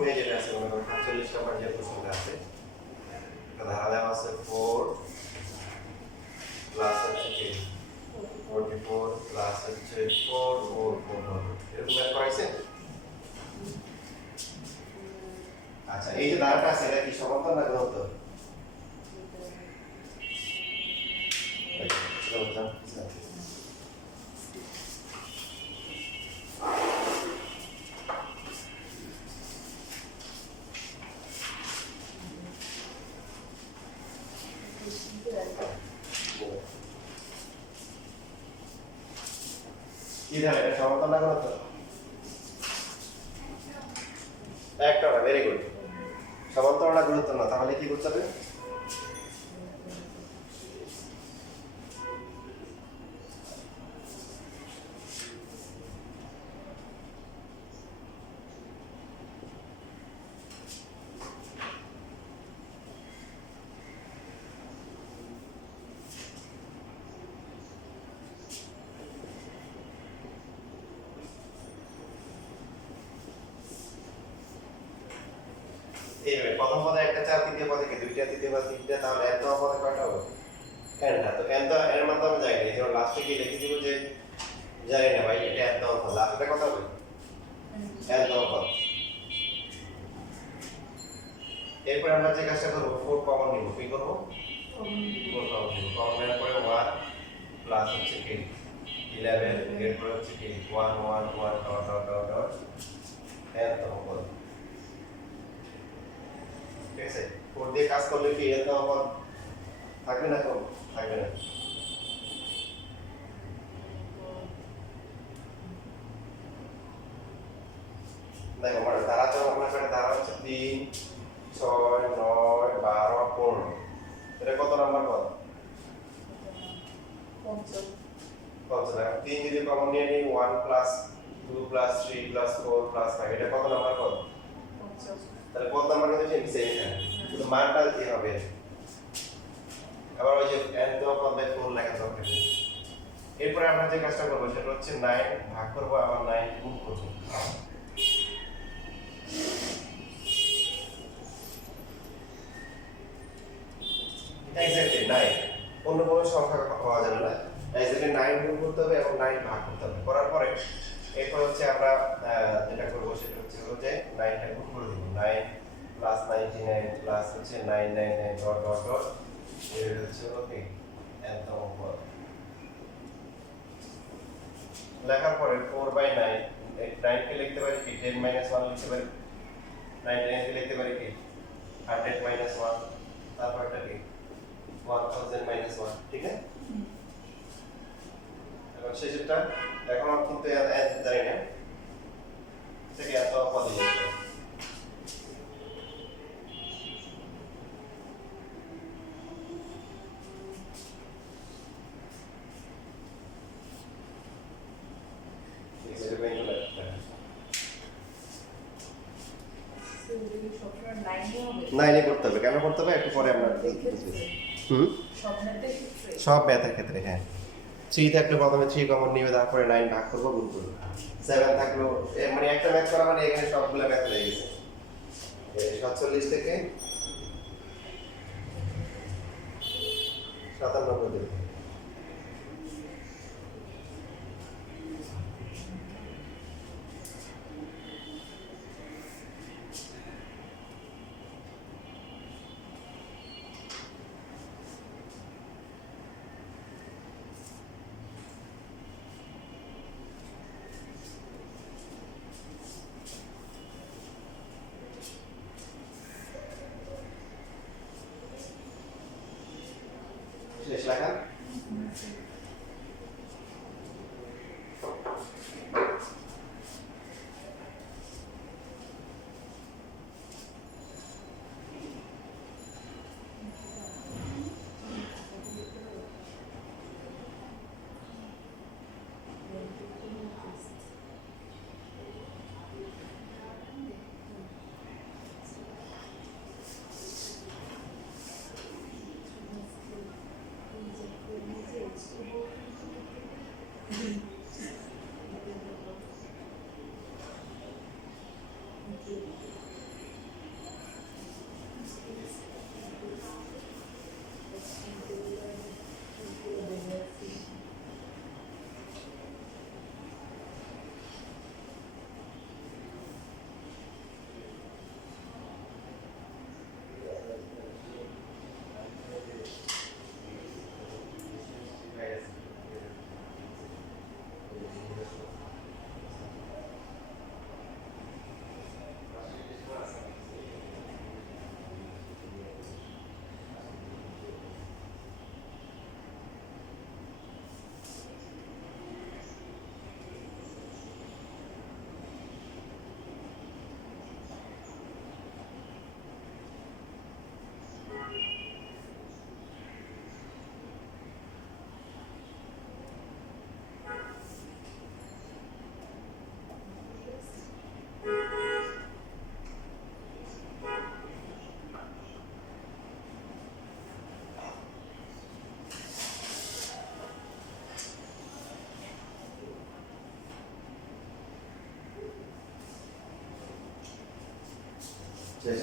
প্রথমে যেটা আছে মনে করো ৪৭ নম্বর যে প্রশ্নটা আছে এটা ধারা দেওয়া আছে 4 প্লাস হচ্ছে কি 44 প্লাস হচ্ছে 4 4 4 এরকম ম্যাথ করাইছে। আচ্ছা এই যে ধারাটা আছে এটা কি সমান্তরাল না গুণোত্তর? কি ধারা এটা সমান্তরাল না গুণোত্তর? একটা না, ভেরি গুড। সমান্তরাল না গুণোত্তর না, তাহলে কি করতে হবে? এইভাবে প্রথম পদে একটা 4, দ্বিতীয় পদে কি দুইটা, তৃতীয় পদে তিনটা, তাহলে এত পদে কয়টা হবে? nটা। তো n তো এর মাধ্যমে যায় না, যেমন লাস্টে কি লিখে দিব যে জানি না ভাই এটা এত পদ, লাস্টে কত হবে? n পদ। এরপর আমরা যে কাজটা করব 4 কমন নিব। কি করব? 4 কমন নিব। কমন নেওয়ার পরে 1 প্লাস হচ্ছে কি 11, এরপর হচ্ছে কি 1 1 1 dot dot dot dot n পদ। ঠিক আছে, 4 দিয়ে কাজ করলে কি n পদ থাকবে না? কম থাকবে না। দেখো আমার ধারা তো আমার কাছে ধারা হচ্ছে 3 6 9 12 15। এটা কত নাম্বার পদ? ৫০। 3 যদি কমন নিয়ে নিই 1 প্লাস 2 প্লাস 3 প্লাস 4 প্লাস 5, এটা কত নাম্বার পদ? ৫০। তাহলে পদ নাম্বার কিন্তু সেম সেম, কিন্তু মানটা কি হবে? আবার ওই যে n তো পদ বাই 4 লেখা দরকার নেই। এরপরে আমরা যে কাজটা করব সেটা হচ্ছে 9 ভাগ করব, আবার 9 গুণ করব। এক্স্যাক্টলি 9, অন্য কোনো সংখ্যা পাওয়া যাবে না। এক্স্যাক্টলি 9 গুণ করতে হবে এবং 9 ভাগ করতে হবে। করার পরে এরপর হচ্ছে আমরা যেটা করব সেটা হচ্ছে যে 9 টা গুণ করে দেব। 9 প্লাস 99 প্লাস হচ্ছে 999 ডট ডট ডট, এর হচ্ছে ওকে এতম পদ। লেখার পরে 4/9, 9 কে লিখতে পারি কি 10 1 লিখতে পারি, 99 কে লিখতে পারি কি 100 1, তারপরটা কি 1000 1, ঠিক আছে। এবং শেষেরটা এখন কিন্তু অ্যান্সার জানি না, থেকে এত পদে যাচ্ছে। নাইনে করতে হবে, কেন করতে হবে একটু পরে আমরা সব ম্যাথের ক্ষেত্রে। হ্যাঁ, 3 থাকলে প্রথমে 3 কমন নিবে, তারপরে 9 ভাগ করব, গুণ করব। 7 থাকলো মানে একটা ম্যাথ করা মানে এখানে সবগুলো ম্যাথ হয়ে গেছে। 47 থেকে 97 দিন। শেষ লেখা শেষ।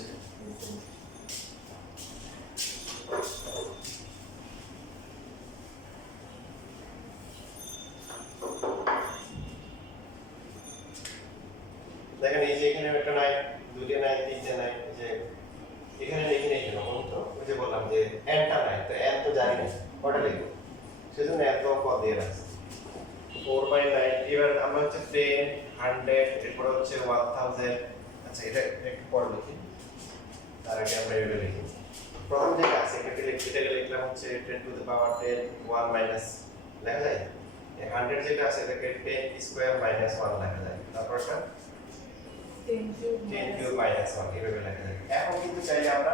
দেখেন এই যে এখানে একটা নাই, দুইটা নাই, তিনটা নাই, যে এখানে লিখে নেই কেন বলুন তো? ওই যে বললাম যে এনটা নাই, তো এন তো জানি না কটা লিখবো, সেজন্য এত পদ দিয়ে রাখছি। 4/9 এবার আমরা হচ্ছে 10 100 এরপর হচ্ছে 1000। আচ্ছা এটা একটু পরে লিখি, তার আগে আমরা এটা লিখি। প্রথম যেটা আছে এটাকে লিখলাম হচ্ছে 10 টু দ্য পাওয়ার 10 1 মাইনাস লেখা যায়। এই 100 যেটা আছে এটাকে 10 স্কয়ার মাইনাস 1 লেখা যায়। তারপরটা 10 কিউব মাইনাস 1 এভাবে লেখা যায়। এখন কিন্তু চাইলে আমরা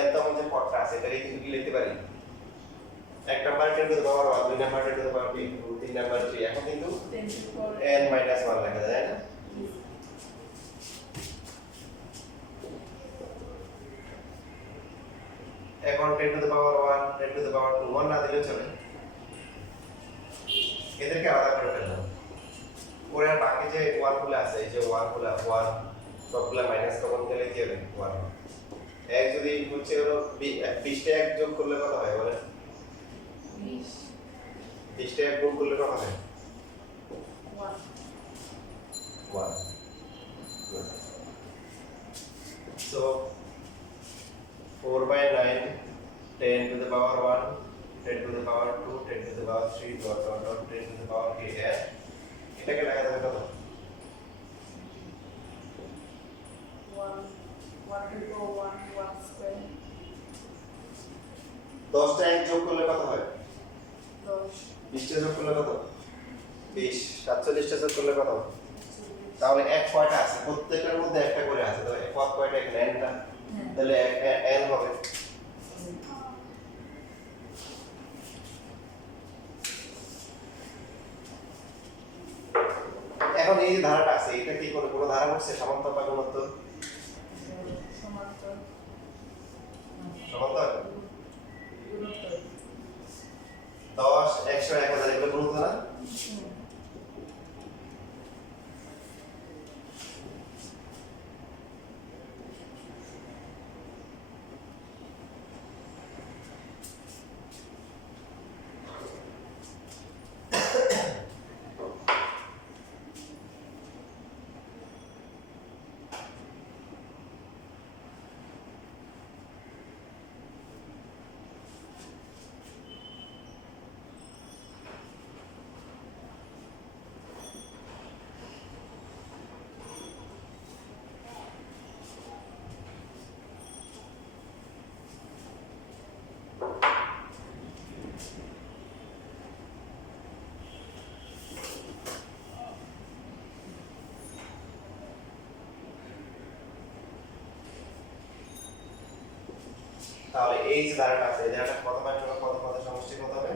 একদম যে পদটা আছে এটাকে কিন্তু কি লিখতে পারি, এক নাম্বার 10 টু দ্য পাওয়ার 1, দুই নাম্বার 10 টু দ্য পাওয়ার 2, তিন নাম্বার 3, এখন কিন্তু n মাইনাস 1 লেখা যায় না? এখন 10 to the power 1, 10 to the power 2 1 না দিলেও চলে, এদেরকে আলাদা করে ফেললাম। পরে আর বাকি যে 1 গুলো আছে, এই যে 1 গুলো 1 সবগুলা মাইনাস কমন গেলে কি হবে 1। এক যদি হচ্ছে হলো 20 টা এক যোগ করলে কত হয় বলেন? 20 টা এক গুণ করলে কত হয়? 1। So 4/9 10 to the power 1, 10 to the power 2, 10 to the power 3 dot dot dot 10 to the power k n। এটাকে লেখা যাবে কত? 10 টা এক যোগ করলে কত হয়? 20 টা যোগ করলে কত? 20। 47 টা যোগ করলে কত? তাহলে এক কয়টা আছে? প্রত্যেকটার মধ্যে একটা করে আছে, তাহলে পদ কয়টা এখানে n টা, তাহলে n হবে। এখন এই যে ধারাটা আছে এটা কি কোনো ধারা বলছে সমান্তর বা গুণোত্তর? সমান্তর। 10 100 1000 এগুলো গুণোত্তর না? তাহলে এই যে ধারাটা আছে এই ধারাটা কত মান সমান কত পদের সমষ্টি কত হবে?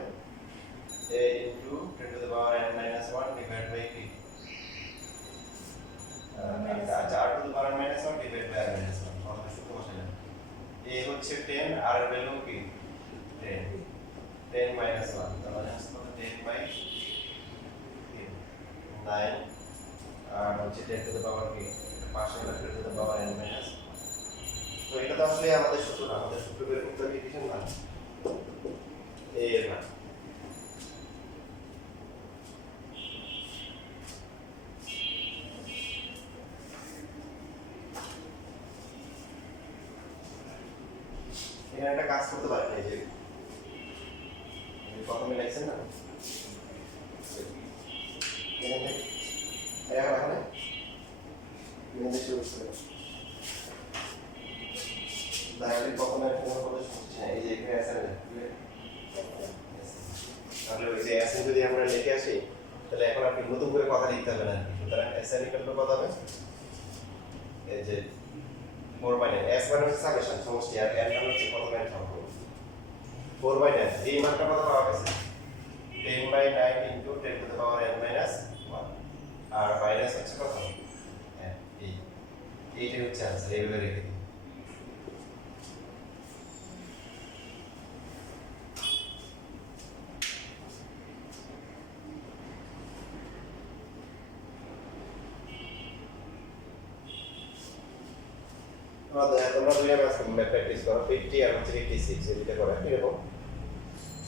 a into 10 to the power n minus 1 divided by p। আচ্ছা r to the power n minus 1 divided by r minus 1 কত সূত্র বসালেন? a হচ্ছে 10 r এর ভ্যালু কি 10, 10 minus 1 তার মানে হচ্ছে 10 by 9 আর হচ্ছে 10 to the power কি পাশে 10 to the power n minus। তো এটা তো আসলে আমাদের সূত্র না, আমাদের সূত্র বের করতে হবে কিসের মান? a এর মান। এখানে একটা কাজ করতে পারেন, এই যে প্রথমে লিখছেন না এখানে এখানে এখানে শুরু করে তাহলে প্রথমে কোনো পদের সমষ্টি না, এই যে এখানে আছে না তাহলে ওই যে এসএন যদি আমরা লিখে আসি তাহলে এখন আপনি নতুন করে কথা লিখতে হবে না। সুতরাং এসএন ইকুয়াল টু কত হবে? এই যে 4/9 s মানে হচ্ছে সামেশন সমষ্টি আর n মানে হচ্ছে প্রথমের সম্পর্ক। 4/9 এই মানটা কত পাওয়া গেছে? 10/9 into 10 to the power n minus 1 R minus হচ্ছে কত? হ্যাঁ এইটাই হচ্ছে आंसर। এইভাবে রেখে দিই। তোমরা দুইটা ম্যাথ প্র্যাকটিস করো 50 আর হচ্ছে 56 এই দুইটা করো এরকম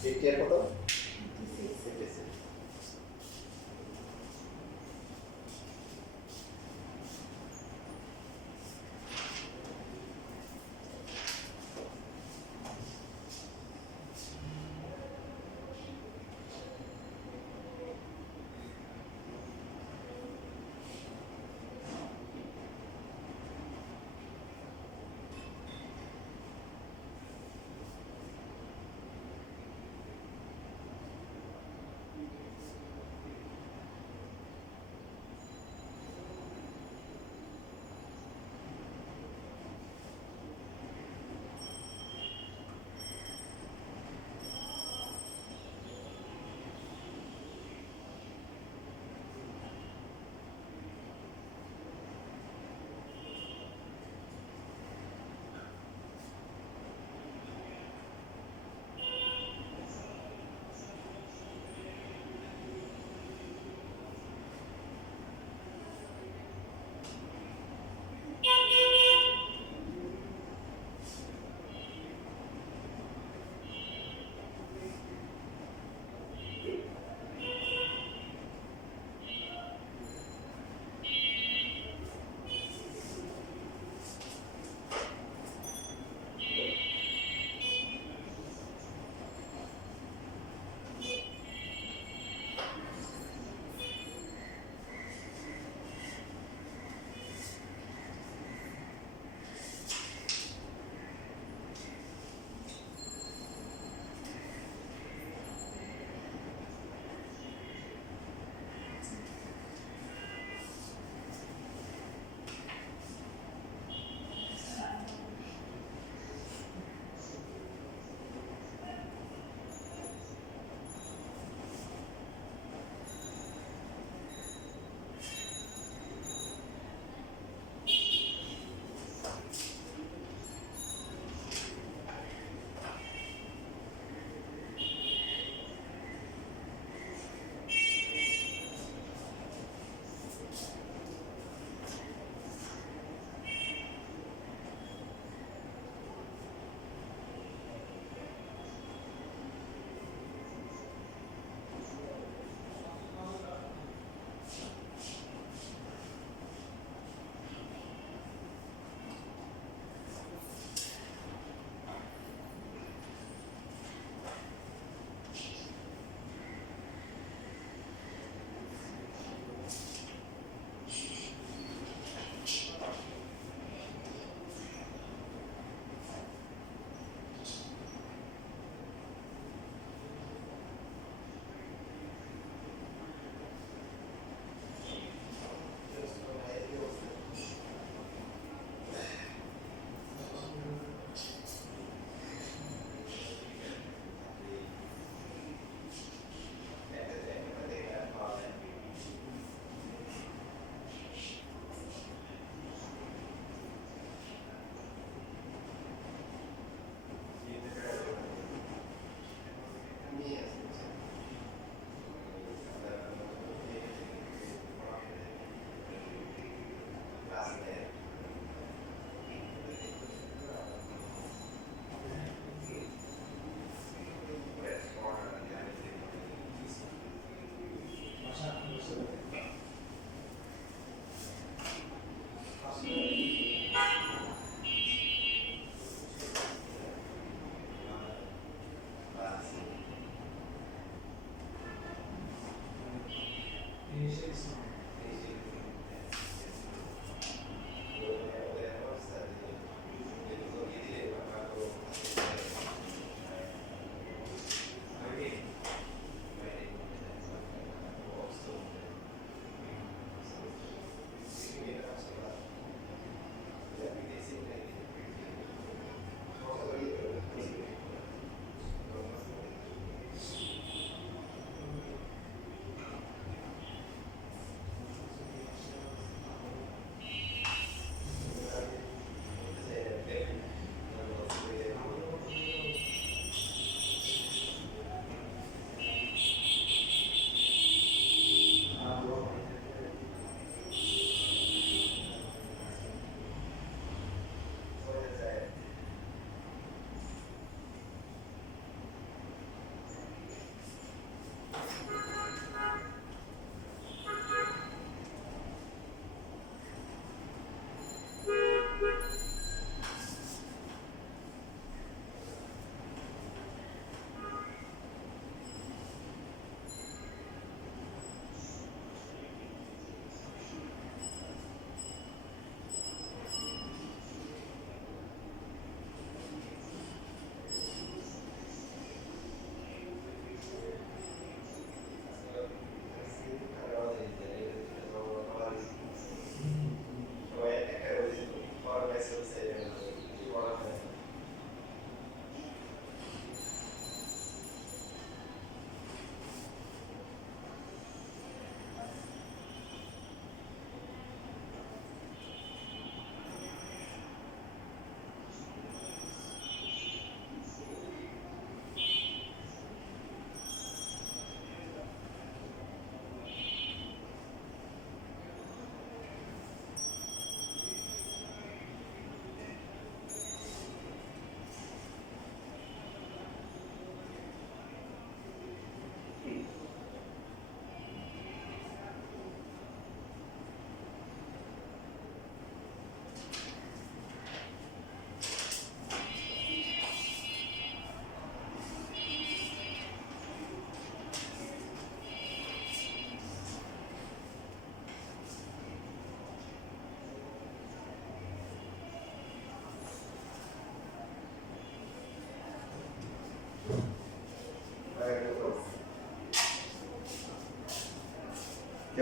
50 আর কত 56 56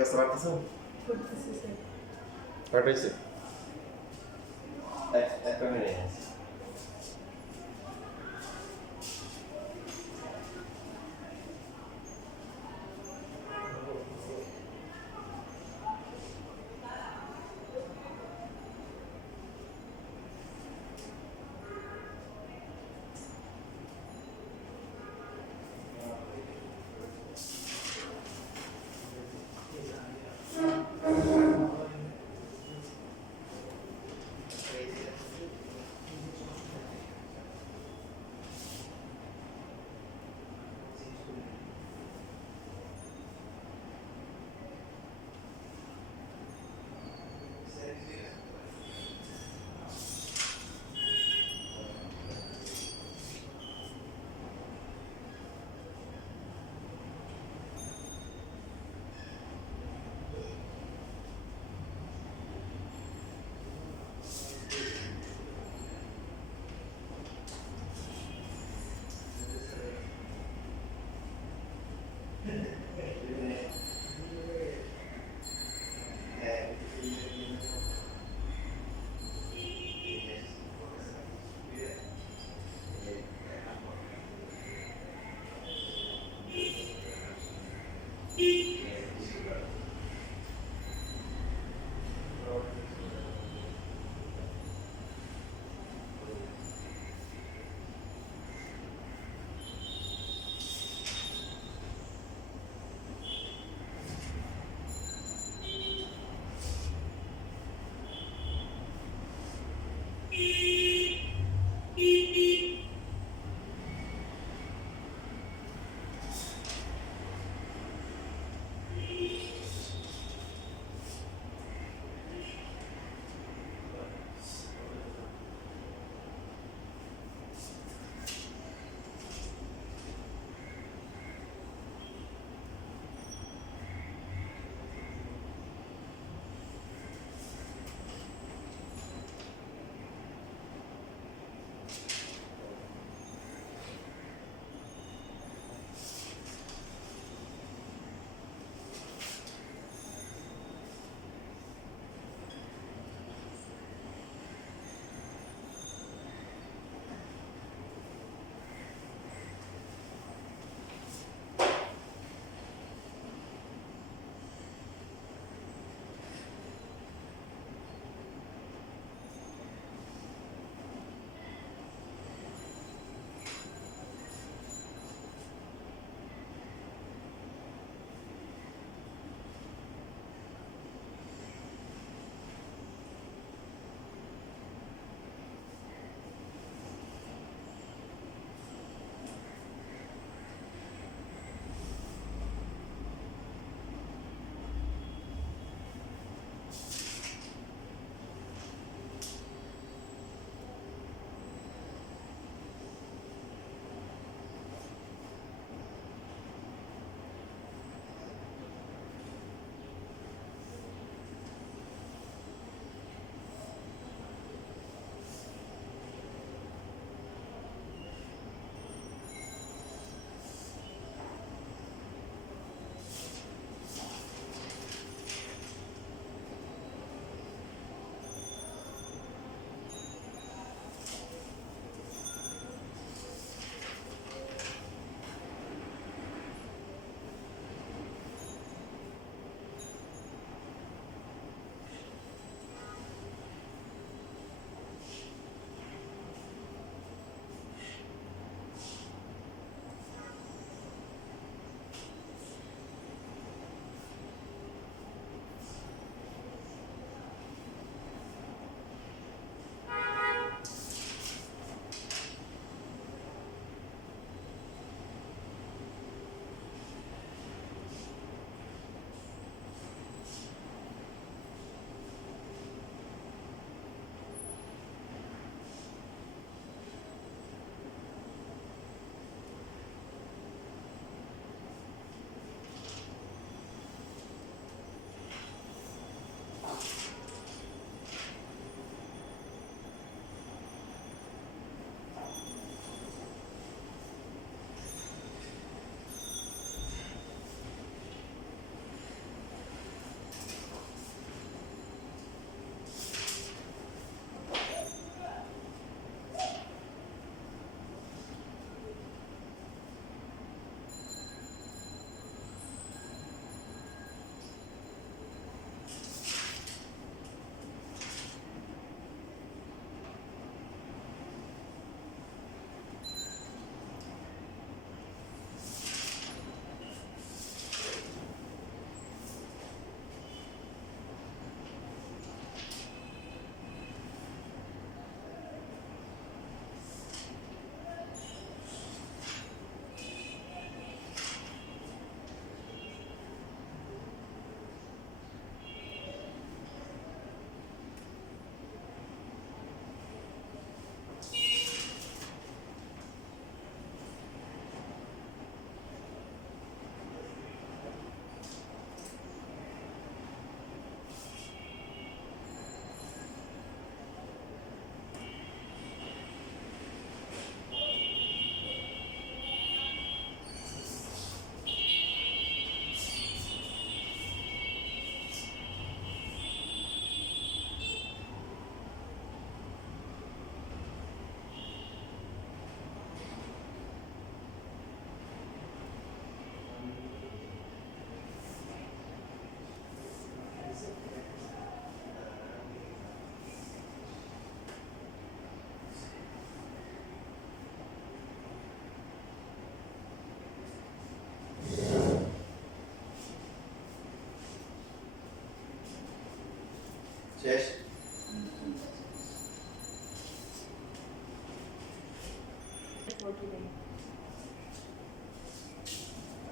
বুঝতে পারতেছো? করতেছি স্যার। কয়টা হয়েছে? একটা মিনিট।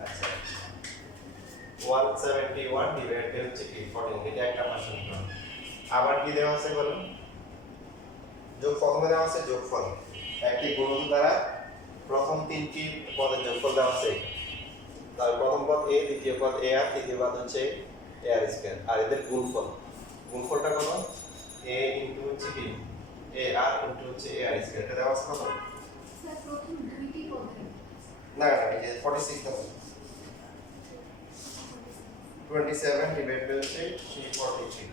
আচ্ছা 171 ডিভাইড বাই হচ্ছে কি 14 এটা একটা আমার সমীকরণ আবার কি দেওয়া আছে বলুন যোগ প্রথমে দেওয়া আছে যোগফল একটি গুণক দ্বারা প্রথম তিনটি পদের যোগফল দেওয়া আছে তার প্রথম পদ a দ্বিতীয় পদ a আর তৃতীয় পদ হচ্ছে a আর স্কয়ার আর এদের গুণফলটা কত a ইনটু হচ্ছে কি a আর ইনটু হচ্ছে a আর স্কয়ার এটা দেওয়া আছে কত স্যার প্রথম দুইটি পদে না না এই যে 46 দেওয়া 27 ডিভাইড বাই হচ্ছে 343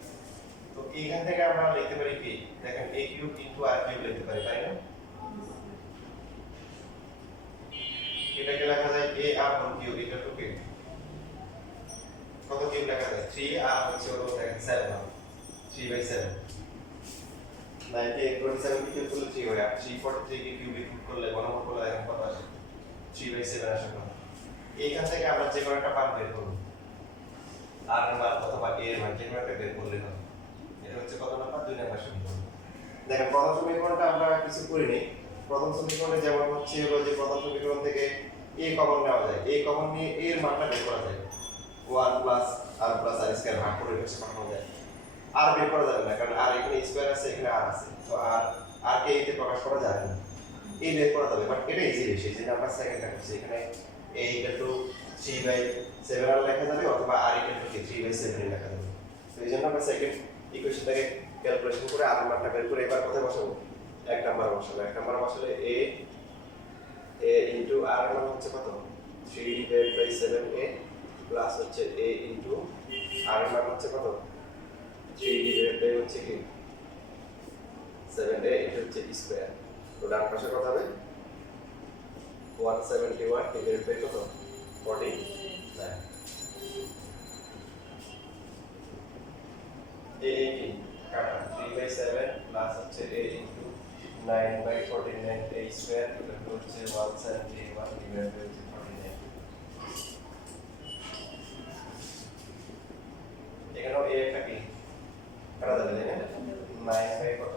তো এইখান থেকে আমরা লিখতে পারি কি দেখেন a cube into r cube লিখতে পারি তাই না এটাকে লেখা যায় a r হোল কিউব এটা টু কিউব কত কিউব লেখা যায় 3 r হচ্ছে হলো দেখেন 7 3 বাই 7 27 কিউব করলে 3 হয় আর 343 কে কিউব কিউব করলে বর্গমূল করলে দেখেন কত আসে 3 বাই 7 আসে কত এইখান থেকে আমরা যে কোনো একটা মান বের করব r এর মান অথবা a এর মান যে কোনো একটা বের করলে হবে এটা হচ্ছে কত নাম্বার 2 নাম্বার সমীকরণ দেখেন প্রথম সমীকরণটা আমরা কিছু করিনি প্রথম সমীকরণে যেমন হচ্ছে হলো যে প্রথম সমীকরণ থেকে a কমন নেওয়া যায় a কমন নিয়ে a এর মানটা বের করা যায় 1 plus r plus r square ভাগ করে হচ্ছে পাঠানো যায় r বের করা যাবে না কারণ r এখানে স্কয়ার আছে এখানে r আছে তো r কে এতে প্রকাশ করা যাবে না a বের করা যাবে বাট এটা ইজি বেশি যেটা আমরা সেকেন্ডটা করছি এখানে a ইকুয়াল টু 3 বাই 7 আর লেখা যাবে অথবা r ইকুয়াল টু 3 বাই 7 লেখা যাবে তো এই জন্য আমরা সেকেন্ড ইকুয়েশনটাকে ক্যালকুলেশন করে r এর মানটা বের করে এবার কোথায় বসাবো এক নাম্বার বসালে a ইনটু r এর মান হচ্ছে কত 3 ডিভাইড বাই 7a প্লাস হচ্ছে a ইনটু r এর মান হচ্ছে কত 3 ডিভাইড বাই হচ্ছে কি 7a এটা হচ্ছে স্কয়ার তো ডান পাশে কত হবে 171 ডিভাইড বাই কত 49 a কি কাটা 3 বাই 7 প্লাস হচ্ছে a into 9 by 49 a square এটা হচ্ছে 171 ডিভাইড বাই 49 এখানেও a একটা কি কাটা যাবে তাই না 9 বাই কত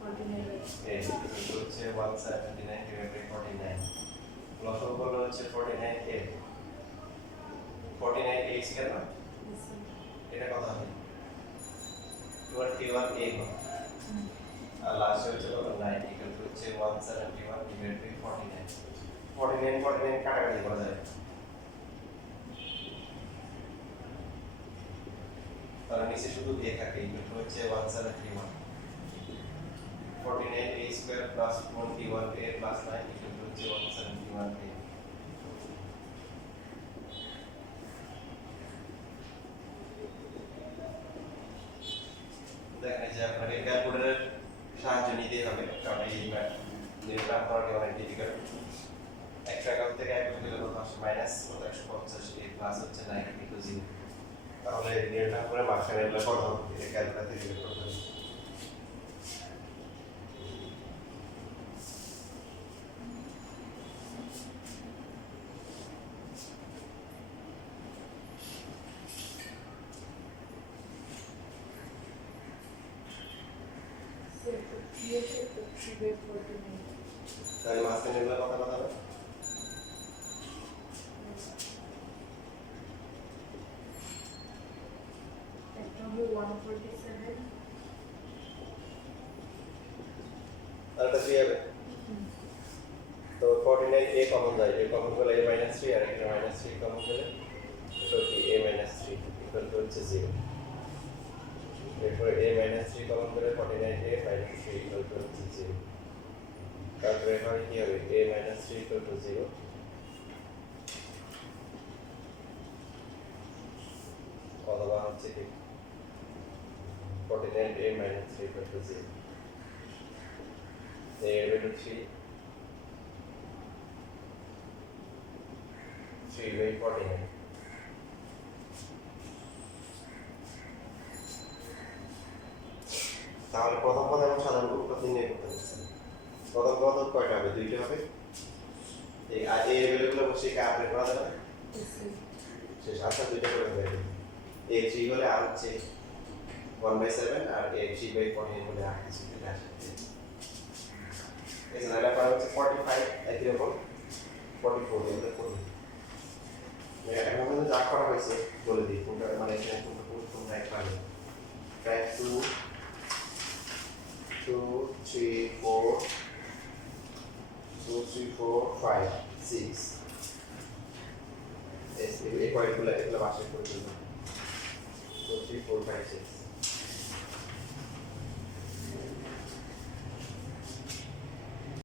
49 a হচ্ছে 179 ডিভাইড বাই 49 লসগু হলো হচ্ছে 49 a 49 a স্কয়ার না এটা কত হবে 21 a আর লাস্ট হচ্ছে কত 9 ইকুয়াল টু হচ্ছে 171 ডিভাইড বাই 49 49 কাটাকাটি করা যায় তাহলে নিচে শুধু a থাকে ইকুয়াল টু হচ্ছে 171 49 a square plus 21 a plus 9 equal to হচ্ছে 171 a দেখেন যে আপনাকে ক্যালকুলেটরের সাহায্য নিতে হবে কারণ এই নির্ণয় করাটা অনেক ডিফিকাল্ট 151 থেকে 1 গেলে কত আসে মাইনাস 150 a প্লাস হচ্ছে 9 ইকুয়াল 0 তাহলে নির্ণয় করে মাঝখানে এগুলো কত হবে এটা ক্যালকুলেটর থেকে বের করতে হবে তাহলে মাঝখানে এগুলো কত কত হবে তাহলে 3 হবে তো 49 a কমন যায় a কমন গেলে a - 3 আর এখানে -3 কমন গেলে তো কি a - 3 ইকুয়াল টু হচ্ছে 0 এরপর a - 3 কমন গেলে 49 a - 3 ইকুয়াল টু হচ্ছে 0 তারপরে হয় কি হবে a - 3 ইকুয়াল টু 0 অথবা হচ্ছে কি 49 a - 3 ইকুয়াল টু 0 a এর ভ্যালু 3 3 বাই 49 তাহলে প্রথম পদ এবং সাধারণ উৎপাদ নির্ণয় করতে হচ্ছে প্রথম পদ কয়টা হবে দুইটা হবে এই আর এই ভ্যালুগুলো বসে কি আপডেট করা যাবে শেষ আচ্ছা দুইটা করে দেবে a 3 হলে আর হচ্ছে 1/7 আর a 3/14 হলে আর কিছু এটা আসে এই যে তাহলে আপনার হচ্ছে 45 একই রকম 44 এগুলো করুন। এখন কিন্তু যা করা হয়েছে বলে দিই কোনটা মানে এখানে কোন রাইট পাবে। রাইট 2 2 3 4 2 3 4 5 6 এই পয়েন্টগুলো এগুলো বাসায় করে দিলাম 2 3 4 5 6